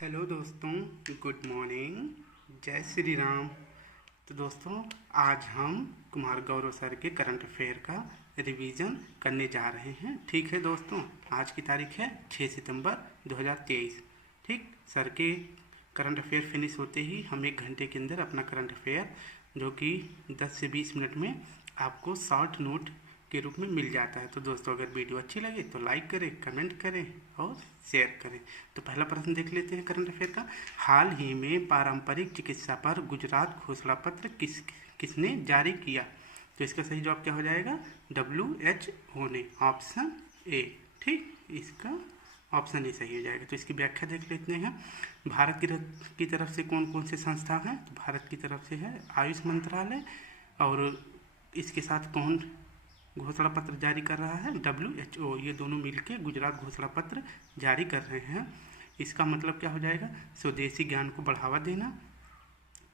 Hello दोस्तों, good morning. जय श्री राम। तो दोस्तों, आज हम कुमार गौरव सर के करंट अफेयर का रिवीजन करने जा रहे हैं। ठीक है दोस्तों, आज की तारीख है 6 सितंबर 2023। ठीक, सर के करंट अफेयर फिनिश होते ही हम 1 घंटे के अंदर अपना करंट अफेयर जो कि 10 से 20 मिनट में आपको शॉर्ट नोट के रूप में मिल जाता है। तो दोस्तों, अगर वीडियो अच्छी लगे तो लाइक करें, कमेंट करें और शेयर करें। तो पहला प्रश्न देख लेते हैं करंट अफेयर का। हाल ही में पारंपरिक चिकित्सा पर गुजरात घोषणा पत्र किसने जारी किया? तो इसका सही जवाब क्या हो जाएगा? WHO ने, ऑप्शन ए। ठीक, इसका ऑप्शन ए सही हो जाएगा। तो इसकी व्याख्या देख लेते हैं। भारत की तरफ से कौन कौन से संस्था हैं? तो भारत की तरफ से है आयुष मंत्रालय, और इसके साथ कौन घोषणा पत्र जारी कर रहा है? WHO। ये दोनों मिलकर गुजरात घोषणा पत्र जारी कर रहे हैं। इसका मतलब क्या हो जाएगा? स्वदेशी ज्ञान को बढ़ावा देना।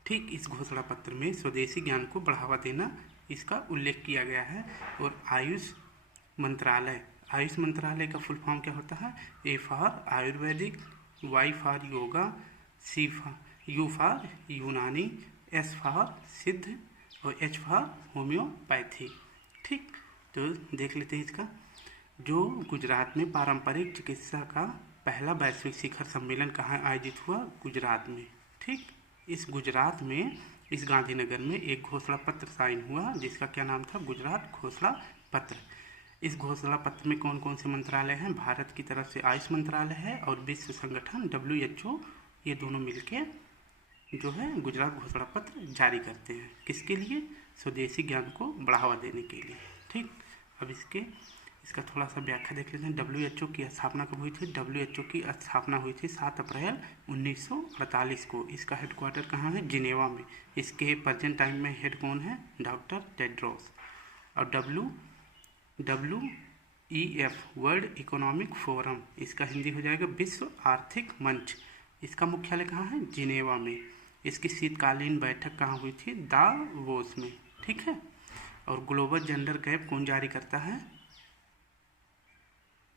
ठीक, इस घोषणा पत्र में स्वदेशी ज्ञान को बढ़ावा देना इसका उल्लेख किया गया है। और आयुष मंत्रालय का फुल फॉर्म क्या होता है? A for Ayurvedic, Y for yoga, U for यूनानी, S फॉर सिद्ध और H फॉर होम्योपैथी। ठीक, तो देख लेते हैं इसका। जो गुजरात में पारंपरिक चिकित्सा का पहला वैश्विक शिखर सम्मेलन कहाँ आयोजित हुआ? गुजरात में। ठीक, इस गुजरात में, इस गांधीनगर में एक घोषणा पत्र साइन हुआ जिसका क्या नाम था? गुजरात घोषणा पत्र। इस घोषणा पत्र में कौन कौन से मंत्रालय हैं? भारत की तरफ से आयुष मंत्रालय है और विश्व संगठन WHO, ये दोनों मिलके जो है गुजरात घोषणा पत्र जारी करते हैं। किसके लिए? स्वदेशी ज्ञान को बढ़ावा देने के लिए। ठीक, अब इसका थोड़ा सा व्याख्या देख लेते हैं। WHO की स्थापना कब हुई थी? WHO की स्थापना हुई थी 7 अप्रैल 1948 को। इसका हेडक्वार्टर कहाँ है? जिनेवा में। इसके प्रेजेंट टाइम में हेड कौन है? Doctor Tedros. और WEF वर्ल्ड इकोनॉमिक फोरम, इसका हिंदी हो जाएगा विश्व आर्थिक मंच। इसका मुख्यालय कहाँ है? जिनेवा में। इसकी शीतकालीन बैठक कहाँ हुई थी? दावोस में। ठीक है। और ग्लोबल जेंडर गैप कौन जारी करता है?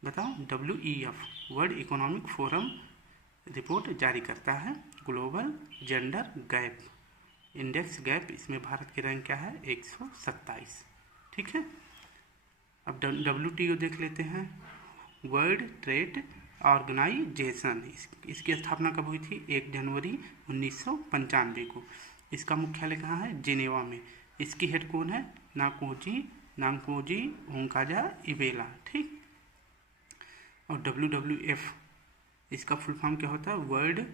बताओ। WEF world economic forum report जारी करता है। Global gender gap index gap, इसमें भारत की रैंक क्या है? 127। ठीक है। अब WTO देख लेते हैं। वर्ल्ड ट्रेड ऑर्गेनाइजेशन, इसकी स्थापना कब हुई थी? 1 जनवरी 1995 को। इसका मुख्यालय कहाँ है? जिनेवा में। इसकी हेड कौन है? नांकोजी ओंकाजा इवेला। ठीक। और WWF, इसका फुल फॉर्म क्या होता है? World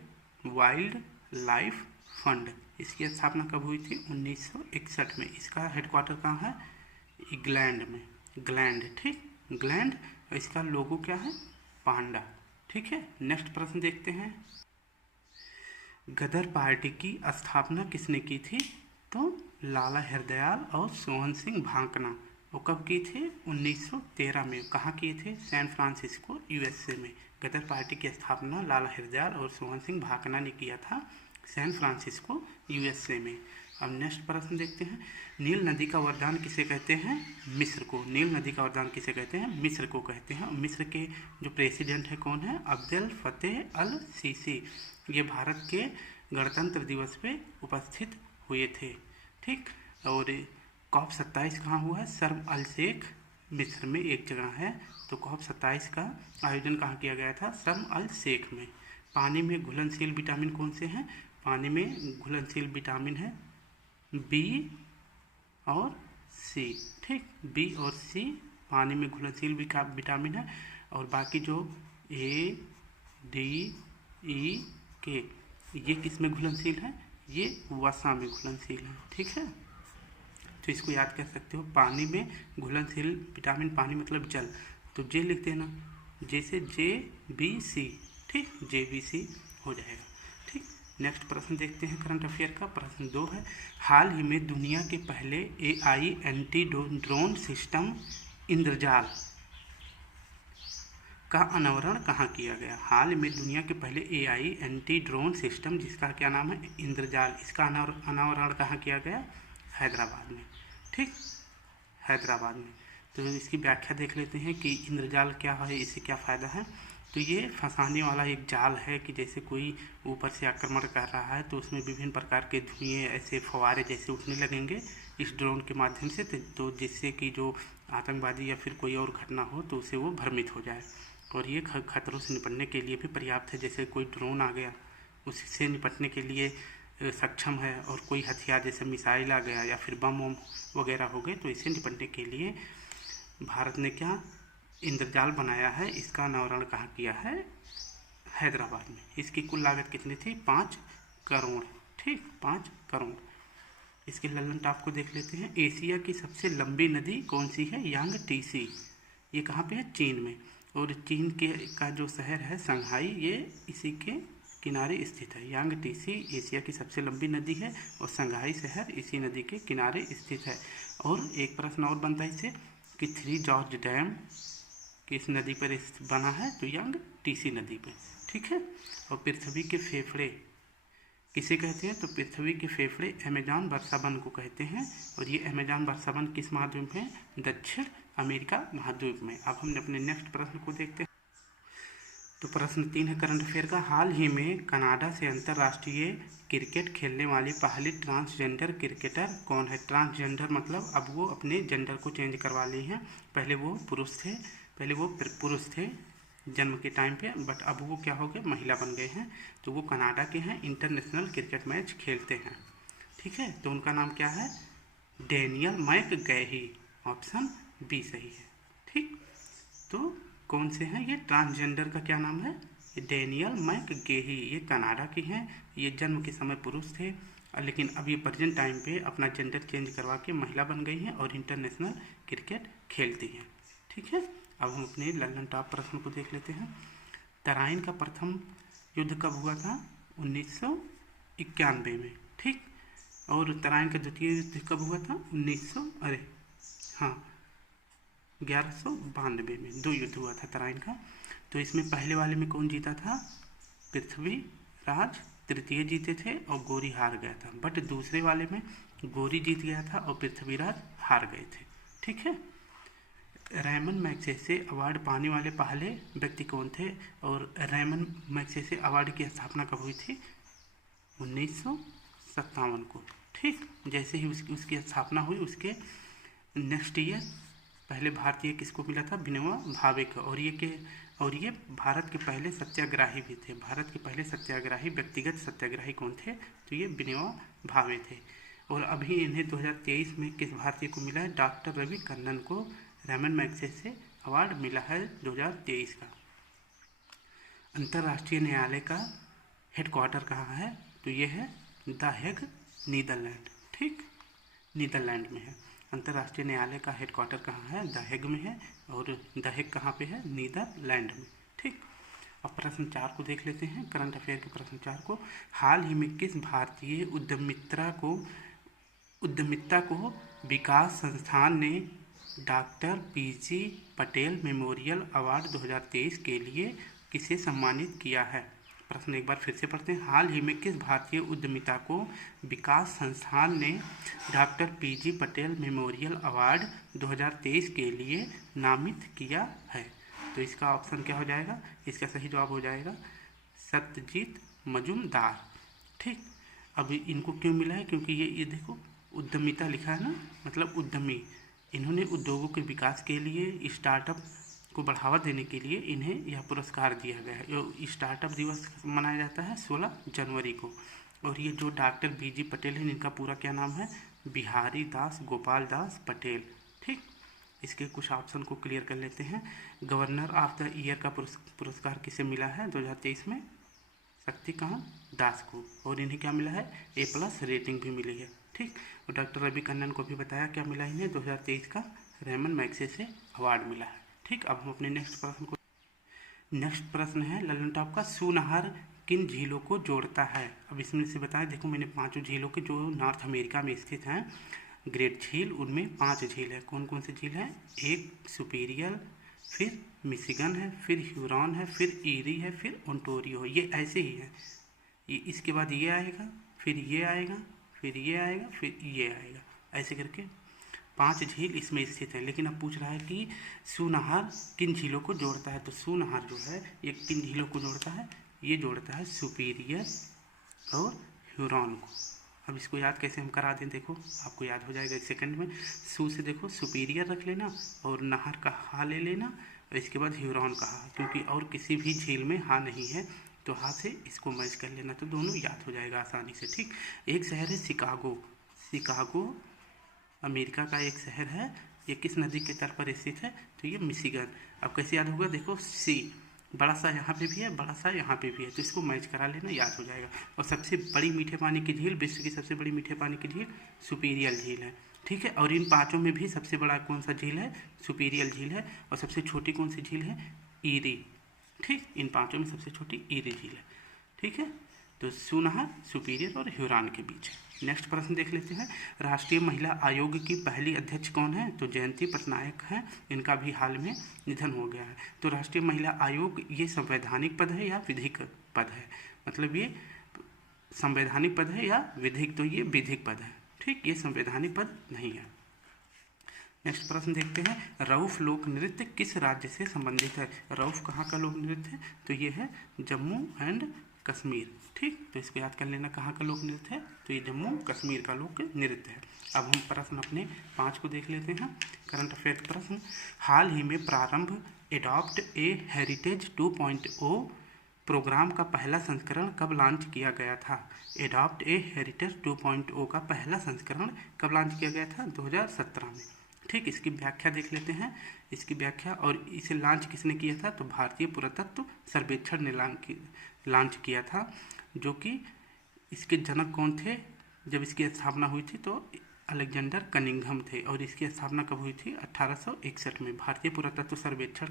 wild life fund. इसकी स्थापना कब हुई थी? 1961 में। इसका हेडक्वार्टर कहाँ है? इंग्लैंड में। ठीक, इंग्लैंड। और इसका लोगो क्या है? पांडा। ठीक है। नेक्स्ट प्रश्न देखते हैं। गदर पार्टी की स्थापना किसने की थी? तो लाला हरदयाल और सोहन सिंह भाकना। वो कब की थी? 1913 में। कहाँ किए थे? सैन फ्रांसिस्को, USA में। गदर पार्टी की स्थापना लाला हरदयाल और सोहन सिंह भाकना ने किया था सैन फ्रांसिस्को, USA में। अब नेक्स्ट प्रश्न देखते हैं। नील नदी का वरदान किसे कहते हैं? मिस्र को। नील नदी का वरदान किसे कहते हैं? मिस्र को कहते हैं। मिस्र के जो प्रेसिडेंट है कौन है? अब्देल फतेह अल सीसी। ये भारत के गणतंत्र दिवस पे उपस्थित हुए थे। ठीक। और COP27 कहाँ हुआ है? शर्म अल शेख, मिस्र में एक जगह है। तो COP27 का आयोजन कहाँ किया गया था? शर्म अल शेख में। पानी में घुलनशील विटामिन कौन से हैं? पानी में घुलनशील विटामिन है B और C। ठीक, B और C पानी में घुलनशील विटामिन है। और बाकी जो A, D, E, K, ये किस में घुलनशील है? ये वसा में घुलनशील है। ठीक है। तो इसको याद कर सकते हो। पानी में घुलनशील विटामिन, पानी मतलब जल, तो J लिख देना। जैसे JBC। ठीक, JBC हो जाएगा। ठीक। नेक्स्ट प्रश्न देखते हैं करंट अफेयर का। प्रश्न 2 है। हाल ही में दुनिया के पहले AI एंटी ड्रोन सिस्टम इंद्रजाल का अनावरण कहाँ किया गया? हाल में दुनिया के पहले AI एंटी ड्रोन सिस्टम, जिसका क्या नाम है? इंद्रजाल, इसका अनावरण कहाँ किया गया? हैदराबाद में। ठीक, हैदराबाद में। तो इसकी व्याख्या देख लेते हैं कि इंद्रजाल क्या है, इससे क्या फ़ायदा है। तो ये फंसाने वाला एक जाल है कि जैसे कोई ऊपर से आक्रमण कर रहा है तो उसमें विभिन्न प्रकार के धुएं ऐसे फव्वारे जैसे उठने लगेंगे इस ड्रोन के माध्यम से, तो जिससे कि जो आतंकवादी या फिर कोई और घटना हो तो उसे वो भ्रमित हो जाए। और ये खतरों से निपटने के लिए भी पर्याप्त है। जैसे कोई ड्रोन आ गया उससे निपटने के लिए सक्षम है, और कोई हथियार जैसे मिसाइल आ गया या फिर बम वम वगैरह हो गए तो इसे निपटने के लिए भारत ने क्या इंद्रजाल बनाया है। इसका अनावरण कहाँ किया है? हैदराबाद में। इसकी कुल लागत कितनी थी? 5 करोड़। ठीक, 5 करोड़। इसके लल्लन टॉप को देख लेते हैं। एशिया की सबसे लंबी नदी कौन सी है? यांगटीसी। ये कहाँ पे है? चीन में। और चीन के का जो शहर है संघाई, ये इसी के किनारे स्थित है। यांगटीसी एशिया की सबसे लंबी नदी है और संघाई शहर इसी नदी के किनारे स्थित है। और एक प्रश्न और बनता है इससे कि 3 जॉर्ज डैम किस नदी पर बना है? तो यांगटीसी नदी पर। ठीक है। और पृथ्वी के फेफड़े किसे कहते हैं? तो पृथ्वी के फेफड़े अमेजॉन वर्षावन को कहते हैं। और ये अमेजॉन वर्षावन किस महाद्वीप में? दक्षिण अमेरिका महाद्वीप में। अब हम अपने नेक्स्ट प्रश्न को देखते हैं। तो प्रश्न 3 है करंट अफेयर का। हाल ही में कनाडा से अंतर्राष्ट्रीय क्रिकेट खेलने वाली पहली ट्रांसजेंडर क्रिकेटर कौन है? ट्रांसजेंडर मतलब अब वो अपने जेंडर को चेंज करवा लिए हैं। पहले वो पुरुष थे जन्म के टाइम पे, बट अब वो क्या हो गए? महिला बन गए हैं। तो वो कनाडा के हैं, इंटरनेशनल क्रिकेट मैच खेलते हैं। ठीक है। तो उनका नाम क्या है? डेनियल मैकगैही। ऑप्शन बी सही है। ठीक। तो कौन से हैं ये? ट्रांसजेंडर का क्या नाम है? डेनियल मैकगैही। ये कनाडा की हैं। ये जन्म के समय पुरुष थे, लेकिन अब ये प्रेजेंट टाइम पे अपना जेंडर चेंज करवा के महिला बन गई हैं और इंटरनेशनल क्रिकेट खेलती हैं। ठीक है। अब हम अपने लल्लन टॉप प्रश्न को देख लेते हैं। तराइन का प्रथम युद्ध कब हुआ था? 1991 में। ठीक। और तराइन का द्वितीय युद्ध कब हुआ था? 1192 में। 2 युद्ध हुआ था तराइन का। तो इसमें पहले वाले में कौन जीता था? पृथ्वीराज तृतीय जीते थे और गोरी हार गया था। बट दूसरे वाले में गोरी जीत गया था और पृथ्वीराज हार गए थे। ठीक है। रैमन मैग्सेसे अवार्ड पाने वाले पहले व्यक्ति कौन थे? और रैमन मैग्सेसे अवार्ड की स्थापना कब हुई थी? 1957 को। ठीक। जैसे ही उसकी स्थापना हुई उसके नेक्स्ट ईयर पहले भारतीय किसको मिला था? विनोबा भावे को। और ये भारत के पहले सत्याग्रही भी थे। भारत के पहले सत्याग्रही, व्यक्तिगत सत्याग्रही कौन थे? तो ये विनोबा भावे थे। और अभी इन्हें 2023 में किस भारतीय को मिला है? डॉक्टर रवि कन्नन को रैमन मैग्सेसे अवार्ड मिला है 2023 का। अंतर्राष्ट्रीय न्यायालय का हेडक्वार्टर कहाँ है? तो ये है द हेग, नीदरलैंड। ठीक, नीदरलैंड में है। अंतर्राष्ट्रीय न्यायालय का हेडक्वार्टर कहाँ है? द हेग में है। और द हेग कहाँ पे है? नीदरलैंड में। ठीक। अब प्रश्न 4 को देख लेते हैं, करंट अफेयर के प्रश्न 4 को। हाल ही में किस भारतीय उद्यमिता को विकास संस्थान ने doctor PG Patel memorial award 2023 के लिए किसे सम्मानित किया है? प्रश्न एक बार फिर से पढ़ते हैं। हाल ही में किस भारतीय उद्यमिता को विकास संस्थान ने doctor PG Patel memorial award 2023 के लिए नामित किया है? तो इसका ऑप्शन क्या हो जाएगा? इसका सही जवाब हो जाएगा सत्यजीत मजूमदार। ठीक। अब इनको क्यों मिला है? क्योंकि ये देखो उद्यमिता लिखा है ना, मतलब उद्यमी। इन्होंने उद्योगों के विकास के लिए, स्टार्टअप को बढ़ावा देने के लिए इन्हें यह पुरस्कार दिया गया है। स्टार्टअप दिवस मनाया जाता है 16 जनवरी को। और ये जो डॉक्टर बीजी पटेल हैं, इनका पूरा क्या नाम है? बिहारी दास गोपाल दास पटेल। ठीक। इसके कुछ ऑप्शन को क्लियर कर लेते हैं। गवर्नर ऑफ द ईयर का पुरस्कार किसे मिला है 2023 में? शक्तिकांत दास को। और इन्हें क्या मिला है? A+ रेटिंग भी मिली है। ठीक। और डॉक्टर रवि कन्नन को भी बताया क्या मिला इन्हें? 2023 का रैमन मैग्सेसे अवार्ड मिला है। ठीक। अब हम अपने नेक्स्ट प्रश्न है ललन टॉप का। सूनहर किन झीलों को जोड़ता है? अब इसमें से बताएं। देखो मैंने 5 झीलों के जो नॉर्थ अमेरिका में स्थित हैं, ग्रेट झील, उनमें 5 झील है। कौन कौन से झील हैं? एक सुपीरियर, फिर मिशिगन है, फिर ह्यूरॉन है, फिर ईरी है, फिर ओंटारियो। ये ऐसे ही है। ये इसके बाद ये आएगा, फिर ये आएगा, फिर ये आएगा, फिर ये आएगा, ऐसे करके 5 झील इसमें स्थित है। लेकिन अब पूछ रहा है कि सूनहार किन झीलों को जोड़ता है। तो सूनहार जो है ये किन झीलों को जोड़ता है, ये जोड़ता है सुपीरियर और ह्यूरॉन को। अब इसको याद कैसे हम करा दें, देखो आपको याद हो जाएगा 1 सेकंड में। सू से देखो सुपीरियर रख लेना और नहर का हा ले लेना और इसके बाद ह्यूरॉन का हा, क्योंकि और किसी भी झील में हा नहीं है तो हा से इसको मैच कर लेना, तो दोनों याद हो जाएगा आसानी से। ठीक, एक शहर है शिकागो। शिकागो अमेरिका का एक शहर है। ये किस नदी के तट पर स्थित है, तो ये मिशिगन। अब कैसे याद होगा, देखो सी बड़ा सा यहाँ पे भी है, बड़ा सा यहाँ पे भी है, तो इसको मैच करा लेना, याद हो जाएगा। और सबसे बड़ी मीठे पानी की झील, विश्व की सबसे बड़ी मीठे पानी की झील सुपीरियल झील है। ठीक है, और इन 5 में भी सबसे बड़ा कौन सा झील है, सुपीरियल झील है। और सबसे छोटी कौन सी झील है, ईरी। ठीक, इन 5 में सबसे छोटी ईरी झील है। ठीक है, तो सूनहार, सुपीरियर और ह्यूरॉन के बीच है। नेक्स्ट प्रश्न देख लेते हैं। राष्ट्रीय महिला आयोग की पहली अध्यक्ष कौन है, तो जयंती पटनायक हैं। इनका भी हाल में निधन हो गया है। तो राष्ट्रीय महिला आयोग ये संवैधानिक पद है या विधिक पद है, मतलब ये संवैधानिक पद है या विधिक, तो ये विधिक पद है। ठीक, ये संवैधानिक पद नहीं है। नेक्स्ट प्रश्न देखते हैं। रऊफ लोक नृत्य किस राज्य से संबंधित है। रऊफ कहाँ का लोक नृत्य है, तो ये है जम्मू एंड कश्मीर। ठीक, तो इसको याद कर लेना, कहाँ का लोक नृत्य है, तो ये जम्मू कश्मीर का लोक नृत्य है। अब हम प्रश्न अपने 5 को देख लेते हैं। करंट अफेयर प्रश्न। हाल ही में प्रारंभ एडॉप्ट ए हेरिटेज 2.0 प्रोग्राम का पहला संस्करण कब लॉन्च किया गया था। एडॉप्ट ए हेरिटेज 2.0 का पहला संस्करण कब लॉन्च किया गया था, 2017 में। ठीक, इसकी व्याख्या देख लेते हैं। इसकी व्याख्या, और इसे लॉन्च किसने किया था, तो भारतीय पुरातत्व सर्वेक्षण ने लॉन्च किया था, जो कि इसके जनक कौन थे। जब इसकी स्थापना हुई थी तो अलेक्जेंडर कनिंघम थे, और इसकी स्थापना कब हुई थी, 1861 में। भारतीय पुरातत्व सर्वेक्षण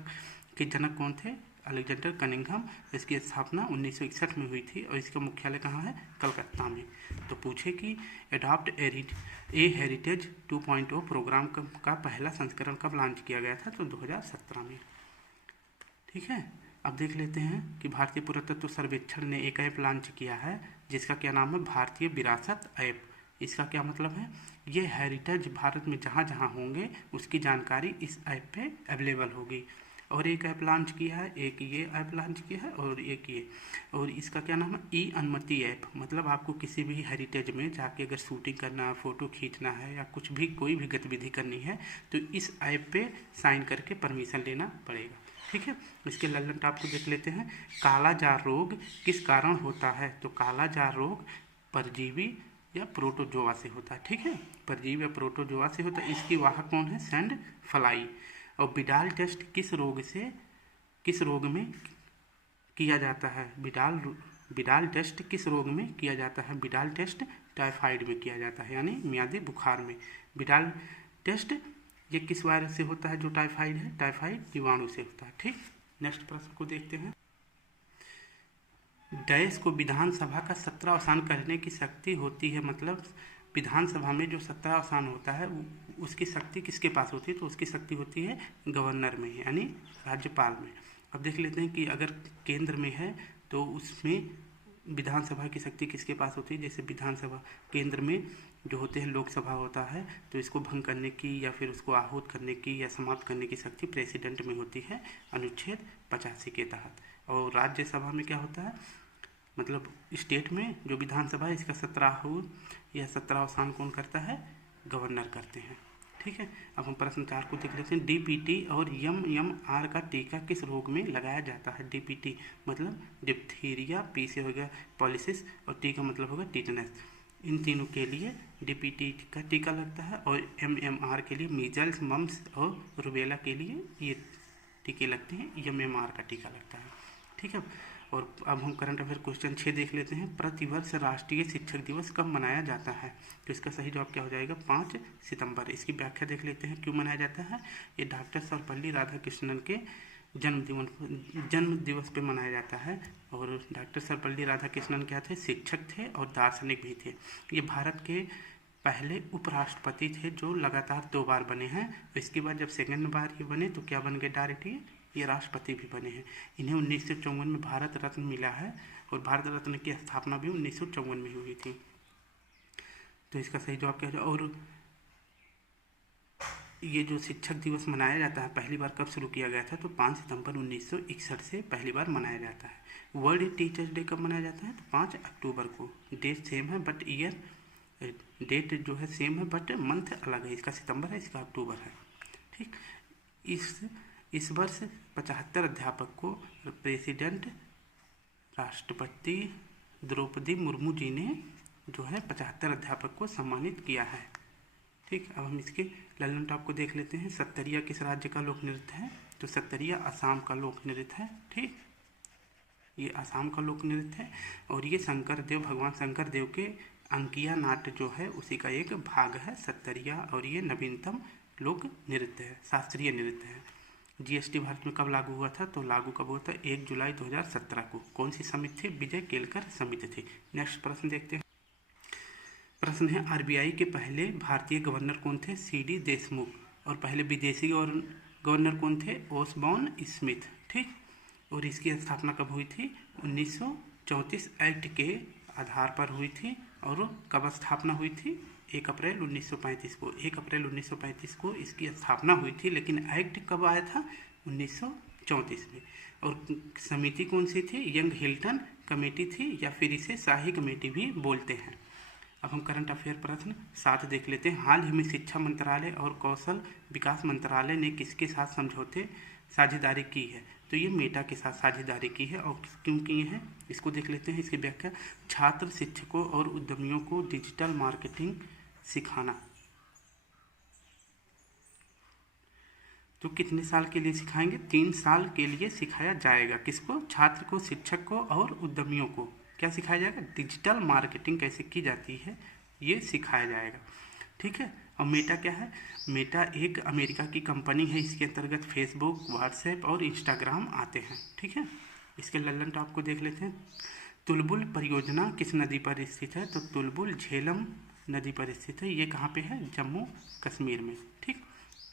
के जनक कौन थे, अलेक्जेंडर कनिंघम। इसकी स्थापना 1961 में हुई थी, और इसका मुख्यालय कहाँ है, कलकत्ता में। तो पूछे कि एडॉप्ट ए हेरिटेज 2.0 प्रोग्राम का पहला संस्करण कब लॉन्च किया गया था, तो 2017 में। ठीक है, अब देख लेते हैं कि भारतीय पुरातत्व सर्वेक्षण ने एक ऐप लॉन्च किया है जिसका क्या नाम है, भारतीय विरासत ऐप। इसका क्या मतलब है, ये हेरिटेज भारत में जहाँ जहाँ होंगे उसकी जानकारी इस ऐप पे अवेलेबल होगी। और एक ऐप लॉन्च किया है, एक ये ऐप लॉन्च किया है और एक ये, और इसका क्या नाम है, ई अनुमति ऐप। मतलब आपको किसी भी हेरिटेज में जाके अगर शूटिंग करना है, फ़ोटो खींचना है, या कुछ भी कोई भी गतिविधि करनी है, तो इस ऐप पे साइन करके परमिशन लेना पड़ेगा। ठीक है, इसके लल्लन टॉप को देख लेते हैं। काला जार रोग किस कारण होता है, तो काला जार रोग परजीवी या प्रोटोजोआ से होता है। ठीक है, परजीवी या प्रोटोजोआ से होता है। इसकी वाहक कौन है, सैंड फ्लाई। और बिडाल टेस्ट किस रोग में किया जाता है, बिडाल टेस्ट किस रोग में किया जाता है, बिडाल टेस्ट टाइफाइड में किया जाता है, यानी मियादी बुखार में। बिडाल टेस्ट ये किस वायरस से होता है, जो टाइफाइड है, टाइफाइड जीवाणु से होता है। ठीक, नेक्स्ट प्रश्न को देखते हैं। डैश को विधानसभा का 17 अवसान करने की शक्ति होती है, मतलब विधानसभा में जो 17 अवसान होता है उसकी शक्ति किसके पास होती है, तो उसकी शक्ति होती है गवर्नर में, यानी राज्यपाल में। अब देख लेते हैं कि अगर केंद्र में है तो उसमें विधानसभा की शक्ति किसके पास होती है। जैसे विधानसभा केंद्र में जो होते हैं लोकसभा होता है, तो इसको भंग करने की या फिर उसको आहूत करने की या समाप्त करने की शक्ति प्रेसिडेंट में होती है, अनुच्छेद 85 के तहत। और राज्यसभा में क्या होता है, मतलब स्टेट में जो विधानसभा है इसका 17 आहूत या 17 अवसान कौन करता है, गवर्नर करते हैं। ठीक है, अब हम प्रश्न 4 को देख लेते हैं। डीपीटी और एमएमआर का टीका किस रोग में लगाया जाता है। डीपीटी मतलब डिप्थीरिया, पी से हो गया पॉलिसिस और टी का मतलब होगा टीटनस। इन तीनों के लिए डीपीटी का टीका लगता है, और एमएमआर के लिए मीजल्स, मम्स और रुबेला के लिए ये टीके लगते हैं, एमएमआर का टीका लगता है। ठीक है, और अब हम करंट अफेयर क्वेश्चन 6 देख लेते हैं। प्रतिवर्ष राष्ट्रीय शिक्षक दिवस कब मनाया जाता है, तो इसका सही जवाब क्या हो जाएगा, 5 सितंबर। इसकी व्याख्या देख लेते हैं क्यों मनाया जाता है। ये डॉक्टर सर्वपल्ली राधाकृष्णन के जन्म दिवस पे मनाया जाता है। और डॉक्टर सर्वपल्ली राधाकृष्णन क्या थे, शिक्षक थे और दार्शनिक भी थे। ये भारत के पहले उपराष्ट्रपति थे जो लगातार 2 बार बने हैं। इसके बाद जब सेकंड बार ये बने तो क्या बन गए, डायरेक्ट ये राष्ट्रपति भी बने हैं। इन्हें 1954 में भारत रत्न मिला है, और भारत रत्न की स्थापना भी 1954 में हुई थी। तो इसका सही जवाब क्या है। और ये जो शिक्षक दिवस मनाया जाता है पहली बार कब शुरू किया गया था, तो 5 सितंबर 1961 से पहली बार मनाया जाता है। वर्ल्ड टीचर्स डे कब मनाया जाता है, तो 5 अक्टूबर को। डेट सेम है बट ईयर, डेट जो है सेम है बट मंथ अलग है, इसका सितंबर है, इसका अक्टूबर है। ठीक, इस वर्ष 75 अध्यापक को प्रेसिडेंट राष्ट्रपति द्रौपदी मुर्मू जी ने जो है 75 अध्यापक को सम्मानित किया है। ठीक, अब हम इसके लल्लन टॉप को देख लेते हैं। सत्तरिया किस राज्य का लोक नृत्य है, तो सत्तरिया असम का लोक नृत्य है। ठीक, ये असम का लोक नृत्य है और ये भगवान शंकर देव के अंकिया नाट्य जो है उसी का एक भाग है सत्तरिया, और ये नवीनतम लोक नृत्य है, शास्त्रीय नृत्य है। जीएसटी भारत में कब लागू हुआ था, तो लागू कब हुआ था, 1 जुलाई 2017 को। कौन सी समिति थी, विजय केलकर समिति थी। नेक्स्ट प्रश्न देखते हैं। प्रश्न है आरबीआई के पहले भारतीय गवर्नर कौन थे, सीडी देशमुख। और पहले विदेशी गवर्नर कौन थे, ओसबॉर्न स्मिथ। ठीक, और इसकी स्थापना कब हुई थी, 1934 एक्ट के आधार पर हुई थी। और कब स्थापना हुई थी, 1 अप्रैल 1935 को। 1 अप्रैल 1935 को इसकी स्थापना हुई थी, लेकिन एक्ट कब आया था, 1934 में। और समिति कौन सी थी, यंग हिल्टन कमेटी थी, या फिर इसे शाही कमेटी भी बोलते हैं। अब हम करंट अफेयर प्रश्न 7 देख लेते हैं। हाल ही में शिक्षा मंत्रालय और कौशल विकास मंत्रालय ने किसके साथ समझौते साझेदारी की है, तो ये मेटा के साथ साझेदारी की है। और क्यों की है, इसको देख लेते हैं। इसकी व्याख्या, छात्र शिक्षकों और उद्यमियों को डिजिटल मार्केटिंग सिखाना। तो कितने साल के लिए सिखाएंगे, 3 साल के लिए सिखाया जाएगा। किसको, छात्र को, शिक्षक को और उद्यमियों को क्या सिखाया जाएगा, डिजिटल मार्केटिंग कैसे की जाती है ये सिखाया जाएगा। ठीक है, और मेटा क्या है, मेटा एक अमेरिका की कंपनी है। इसके अंतर्गत फेसबुक, व्हाट्सएप और इंस्टाग्राम आते हैं। ठीक है, इसके लल्लन टॉप को देख लेते हैं। तुलबुल परियोजना किस नदी पर स्थित है, तो तुलबुल झेलम नदी पर स्थित है। ये कहाँ पे है, जम्मू कश्मीर में। ठीक,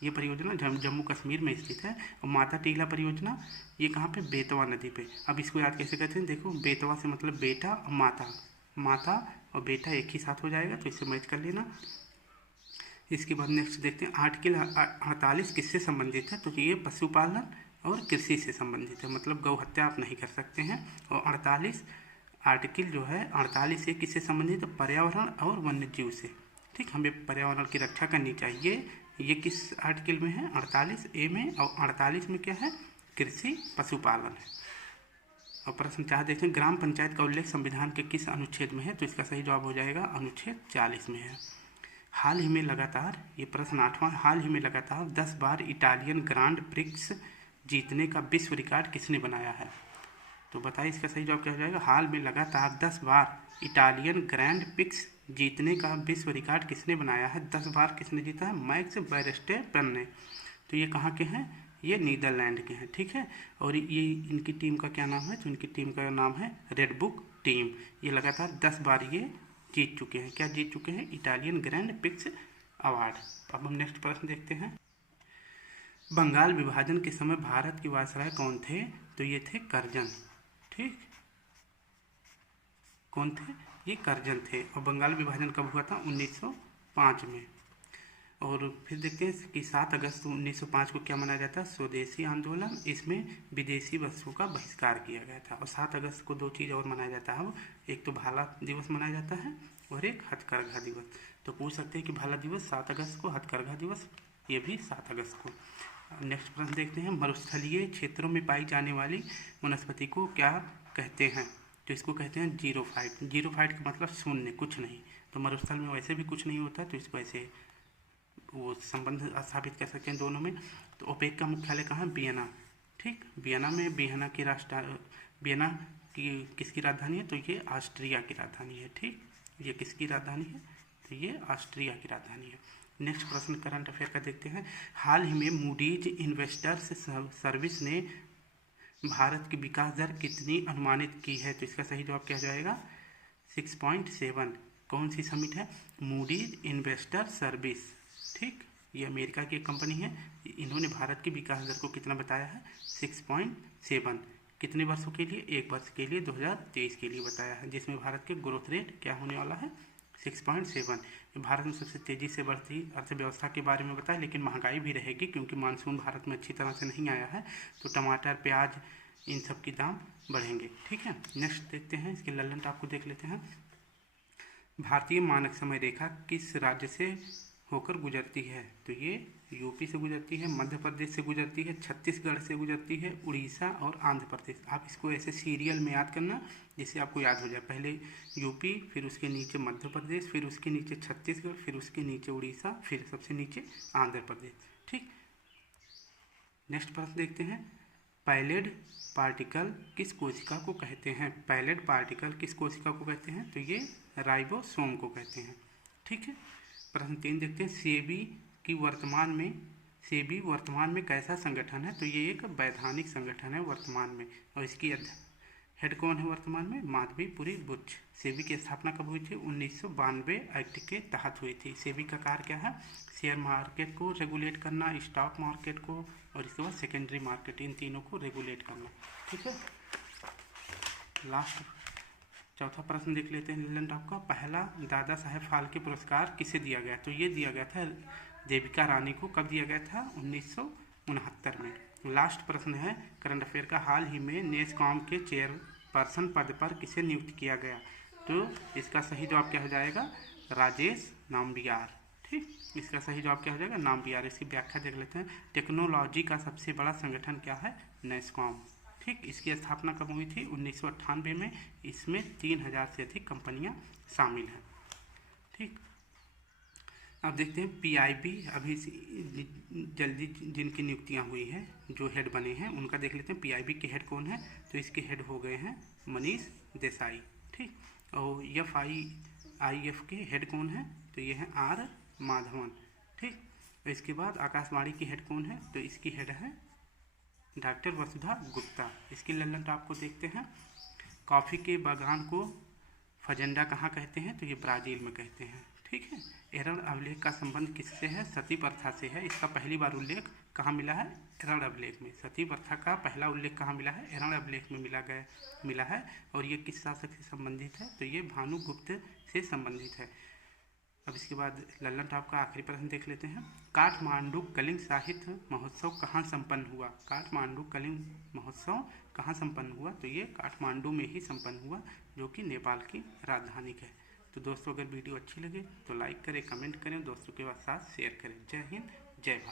ये परियोजना जम्मू कश्मीर में स्थित है। और माता टीला परियोजना ये कहाँ पे, बेतवा नदी पे। अब इसको याद कैसे करते हैं, देखो बेतवा से मतलब बेटा और माता, माता और बेटा एक ही साथ हो जाएगा, तो इसे मैच कर लेना। इसके बाद नेक्स्ट देखते हैं। आर्टिकल 48 किससे संबंधित है, तो ये पशुपालन और कृषि से संबंधित है, मतलब गौ हत्या आप नहीं कर सकते हैं। और 48 आर्टिकल जो है 48 से किससे संबंधित है, पर्यावरण और वन्य जीव से। ठीक, हमें पर्यावरण की रक्षा करनी चाहिए। ये किस आर्टिकल में है, 48 ए में। और 48 में क्या है, कृषि पशुपालन है। और प्रश्न 4 देखते हैं। ग्राम पंचायत का उल्लेख संविधान के किस अनुच्छेद में है, तो इसका सही जवाब हो जाएगा अनुच्छेद 40 में है। हाल ही में लगातार, ये प्रश्न 8वां, हाल ही में लगातार 10 बार इटालियन ग्रांड प्रिक्स जीतने का विश्व रिकॉर्ड किसने बनाया है, तो बताइए इसका सही जवाब क्या हो जाएगा। हाल में लगातार 10 बार इटालियन ग्रैंड प्रिक्स जीतने का विश्व रिकॉर्ड किसने बनाया है, 10 बार किसने जीता है, मैक्स वर्स्टेपेन ने। तो ये कहाँ के हैं, ये नीदरलैंड के हैं। ठीक है, और ये इनकी टीम का क्या नाम है, तो इनकी टीम का नाम है रेड बुक टीम। ये लगातार 10 बार ये जीत चुके हैं। क्या जीत चुके हैं, इटालियन ग्रैंड प्रिक्स अवार्ड। अब हम नेक्स्ट प्रश्न देखते हैं। बंगाल विभाजन के समय भारत के वायसराय कौन थे, तो ये थे कर्जन। ठीक, कौन थे, ये कर्जन थे। और बंगाल विभाजन कब हुआ था, 1905 में। और फिर देखते हैं कि 7 अगस्त 1905 को क्या मनाया जाता है, स्वदेशी आंदोलन। इसमें विदेशी वस्तुओं का बहिष्कार किया गया था। और 7 अगस्त को 2 चीज़ और मनाया जाता है, एक तो भाला दिवस मनाया जाता है और एक हथकरघा दिवस। तो पूछ सकते हैं कि भाला दिवस 7 अगस्त को, हथकरघा दिवस ये भी 7 अगस्त को। नेक्स्ट प्रश्न देखते हैं। मरुस्थलीय क्षेत्रों में पाई जाने वाली वनस्पति को क्या कहते हैं, तो इसको कहते हैं जीरोफाइट। जीरोफाइट का मतलब शून्य, कुछ नहीं। तो मरुस्थल में वैसे भी कुछ नहीं होता, तो इसको ऐसे वो संबंध स्थापित कर सकते हैं दोनों में। तो ओपेक का मुख्यालय कहाँ है, वियना। ठीक, वियना में, वियना की किसकी राजधानी है, तो ये ऑस्ट्रिया की राजधानी है। ठीक, ये किसकी राजधानी है, तो ये ऑस्ट्रिया की राजधानी है। नेक्स्ट प्रश्न करंट अफेयर का देखते हैं। हाल ही में मूडीज इन्वेस्टर्स सर्विस ने भारत की विकास दर कितनी अनुमानित की है, तो इसका सही जवाब क्या हो जाएगा, 6.7। कौन सी समिट है, मूडीज इन्वेस्टर सर्विस। ठीक, ये अमेरिका की एक कंपनी है। इन्होंने भारत की विकास दर को कितना बताया है, 6.7। कितने वर्षों के लिए, 1 वर्ष के लिए, 2023 के लिए बताया है, जिसमें भारत के ग्रोथ रेट क्या होने वाला है, 6.7। भारत में सबसे तेज़ी से बढ़ती अर्थव्यवस्था के बारे में बताया, लेकिन महंगाई भी रहेगी क्योंकि मानसून भारत में अच्छी तरह से नहीं आया है, तो टमाटर, प्याज, इन सब की दाम बढ़ेंगे। ठीक है, नेक्स्ट देखते हैं, इसके लल्लन टॉप को देख लेते हैं। भारतीय मानक समय रेखा किस राज्य से होकर गुजरती है? तो ये यूपी से गुजरती है, मध्य प्रदेश से गुजरती है, छत्तीसगढ़ से गुजरती है, उड़ीसा और आंध्र प्रदेश। आप इसको ऐसे सीरियल में याद करना जिससे आपको याद हो जाए। पहले यूपी, फिर उसके नीचे मध्य प्रदेश, फिर उसके नीचे छत्तीसगढ़, फिर उसके नीचे उड़ीसा, फिर सबसे नीचे आंध्र प्रदेश। ठीक, नेक्स्ट प्रश्न देखते हैं। पैलेड पार्टिकल किस कोशिका को कहते हैं? पैलेड पार्टिकल किस कोशिका को कहते हैं? तो ये राइबोसोम को कहते हैं। ठीक है, प्रश्न 3 देखते हैं। सेबी वर्तमान में कैसा संगठन है? तो ये एक वैधानिक संगठन है वर्तमान में, और इसकी हेड कौन है वर्तमान में? माधवीपुरी बुच। सेबी की स्थापना कब हुई थी? 1992 एक्ट के तहत हुई थी। सेबी का कार्य क्या है? शेयर मार्केट को रेगुलेट करना, स्टॉक मार्केट को, और इसके बाद सेकेंडरी मार्केट, इन तीनों को रेगुलेट करना। ठीक है, लास्ट चौथा प्रश्न देख लेते हैं लल्लन टॉप का। पहला दादा साहेब फाल्के पुरस्कार किसे दिया गया? तो ये दिया गया था देविका रानी को। कब दिया गया था? 1969 में। लास्ट प्रश्न है करंट अफेयर का। हाल ही में नेस्कॉम के चेयरपर्सन पद पर किसे नियुक्त किया गया? तो इसका सही जवाब क्या हो जाएगा? राजेश नाम्बियार। ठीक, इसका सही जवाब क्या हो जाएगा? नाम्बियार। इसकी व्याख्या देख लेते हैं। टेक्नोलॉजी का सबसे बड़ा संगठन क्या है? नेस्कॉम। ठीक, इसकी स्थापना कब हुई थी? 1998 में। इसमें 3000 से अधिक कंपनियां शामिल हैं। ठीक, अब देखते हैं पीआईबी। अभी जल्दी जिनकी नियुक्तियां हुई हैं, जो हेड बने हैं, उनका देख लेते हैं। पीआईबी के हेड कौन है? तो इसके हेड हो गए हैं मनीष देसाई। ठीक, और एफआईआईएफ के हेड कौन है? तो ये है आर माधवन। ठीक, इसके बाद आकाशवाणी की हेड कौन है? तो इसकी हेड है डॉक्टर वसुधा गुप्ता। इसकी लल्लन टॉप को देखते हैं। कॉफ़ी के बागान को फजेंडा कहाँ कहते हैं? तो ये ब्राज़ील में कहते हैं। ठीक है, एरण अभिलेख का संबंध किससे है? सती प्रथा से है। इसका पहली बार उल्लेख कहाँ मिला है? एरण अभिलेख में। सती प्रथा का पहला उल्लेख कहाँ मिला है? एरण अभिलेख में मिला है। और ये किस शासक से संबंधित है? तो ये भानुगुप्त से संबंधित है। अब इसके बाद लल्लन टॉप का आखिरी प्रश्न देख लेते हैं। काठमांडू कलिंग साहित्य महोत्सव कहाँ संपन्न हुआ? काठमांडू कलिंग महोत्सव कहाँ संपन्न हुआ? तो ये काठमांडू में ही संपन्न हुआ, जो कि नेपाल की राजधानी है। तो दोस्तों, अगर वीडियो अच्छी लगे तो लाइक करें, कमेंट करें, दोस्तों के साथ शेयर करें। जय हिंद, जय भारत।